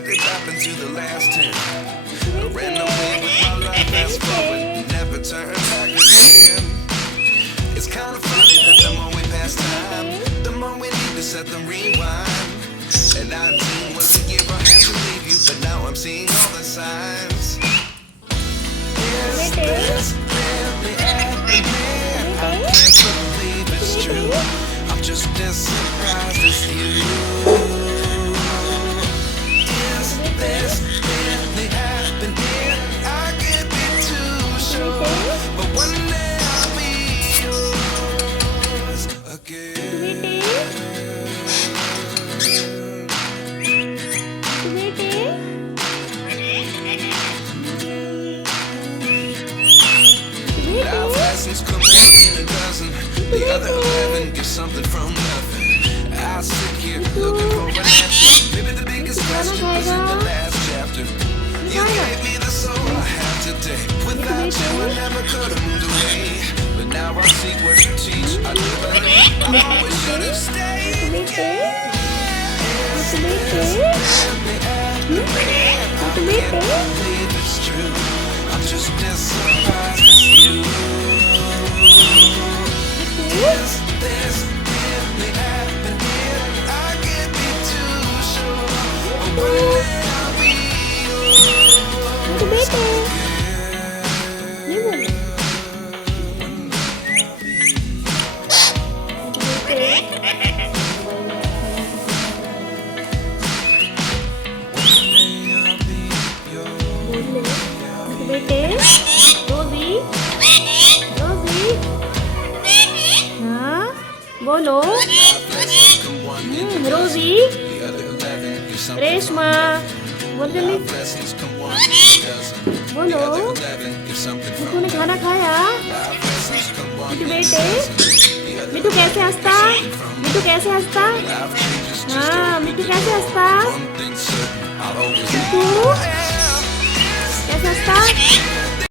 what did happen to the last 10? I ran away with my life, fast forward, never turn back again. It's kind of funny that the more we pass time, the more we need to set them rewind. And 19 was the year I had to leave you, but now I'm seeing all the signs. Is this really happening? I can't believe it's true. I'm just as surprised as you. Is this really happening? I can't be too sure, but one day I'll be yours again. Life lessons come one in a dozen. The other 11 give something from nothing. I sit here looking for an answer. Maybe the biggest question was in the last chapter. You gave me the soul I have today. Without you I never could have moved away. But now I see what you teach. I do believe I always should have stayed. I can't believe it's true. I'm just as surprised as you. Is this really happening? I can't be too sure, but one day I'll be yours again. बेटे रोजी रोजी हाँ बोलो रोजी रेशमा बोल जल्दी बोलो तूने खाना खाया मिठू बेटे मिठू कैसे हंसता मिठू कैसे हंसता हाँ मिठू कैसे हंसता मिठू कैसे हंसता